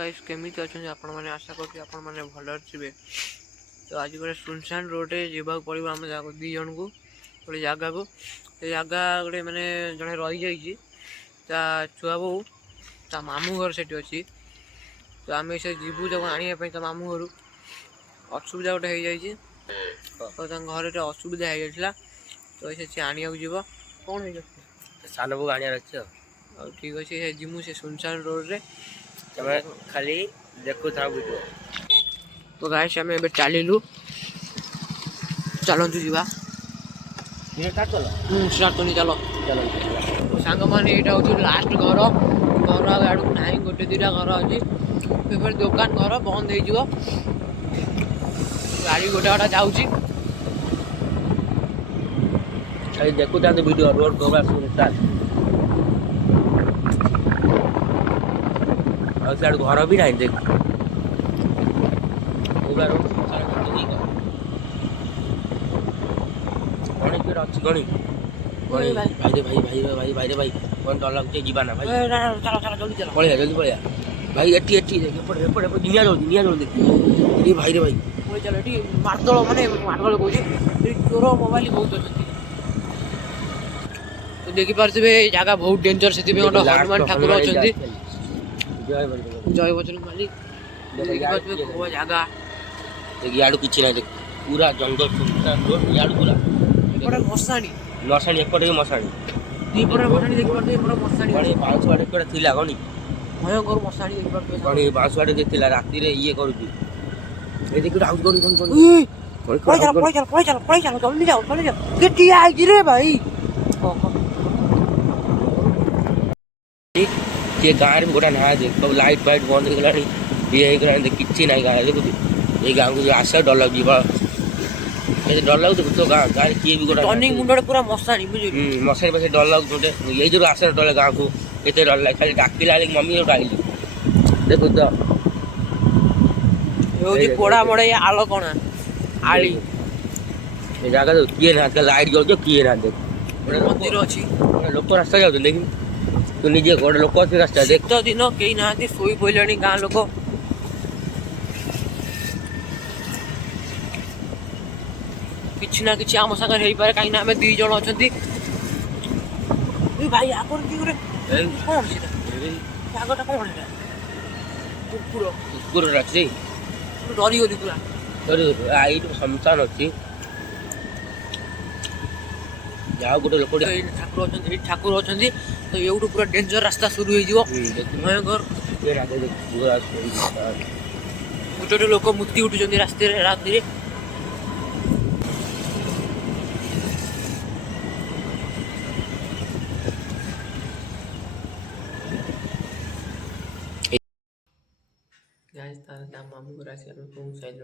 Guys केमी अच्छा आपण मैंने आशा कर भल थे। तो आज गोटे सुनसान रोडे जावाक पड़ो आम दी जन को गोटे जगह को जगह गोटे मैंने जड़े रही छुआ बो ता मामू घर से अच्छी। तो आम से जीवु जब आने मामू घर असुविधा गोटे हो जाए घर असुविधा हो जाता। तो से आने जीव कौन है सान को आने ठीक अच्छे जिमु से सुनसान रोड रे खाली देखु था वीडियो। तो गाइस आम ए चलू चलतु जा स्टार्ट करनी चलो सांग मैंने यहाँ हूँ लास्ट घर घर आड़ ना गोटे दुटा घर अच्छी फिर दुकान घर बंद हो गाड़ी गोटे गोटा जाऊँगी देखु था वीडियो रोड घर भी ना देख गणी भाई भाई भाई भाई भाई भाई कौन डर लगुचे जीवाना भाई चलो चलो जल्दी चलो पड़े जल्दी पड़े भाई एटी एटी एपटे एपटे दुनिया जल्दी भाई रे भाई पड़े चलो ये मारदल मैंने मारदल कहे चोर मोबाइल बहुत अच्छे। तो देखिपे जगह बहुत डेंजर से हनुमान ठाकुर अच्छा जय बजरंग बली जगह याड़ कि ना देख पूरा जंगल याड़ पूरा मशाणी मशाणी एपटे मशाणी दीपरे मशाणी देखिपे मशाणी बाउंसवाड़े एपटे थिला गणी भयंकर मशाणी देखिपे गणी बाउंसवाड़े थिला राति रे ये करूची ए देखि आउट गणी गणी पड़े चलो जल्दी जाओ के आई रे भाई ये गाँव में गोटा ना देख सब लाइट फाइट बंद हो गला ये कि ना गाँव देखु ये गाँव को आस डर लगे डर लगे तो गाँव गाँव किए भी गोटा टर्निंग मुंडे पूरा मशाणी मशाणी पास डर लगे ये जो आस डर गाँव को ये डर लगे खाली डाकिला मम्मी आइली देखु तो पोड़ा मोड़े आलो कणा आली जगह किए ना लाइट जल किए ना देख मंदिर अच्छी लोक रास्ता जाऊ देख तू निजे गोटे लोक अच्छे रास्ता देख तो दिन कई ना शोई पड़े गाँ लोक कि ना कि आम सागर हो पाए कहीं आम दी जन अच्छा भाई आगर कि कौन जगटा कौन है कुकुर कुकुर अच्छी डरीगली पूरा डरी शमशान अच्छी जाओ गोटे लोक ठाकुर अच्छा तो ये पूरा डेंजर रास्ता शुरू हो भयंकर गोटे गोटे लोक मूर्ति उठुं रास्ते राति मामू घर आस पहुँच सारे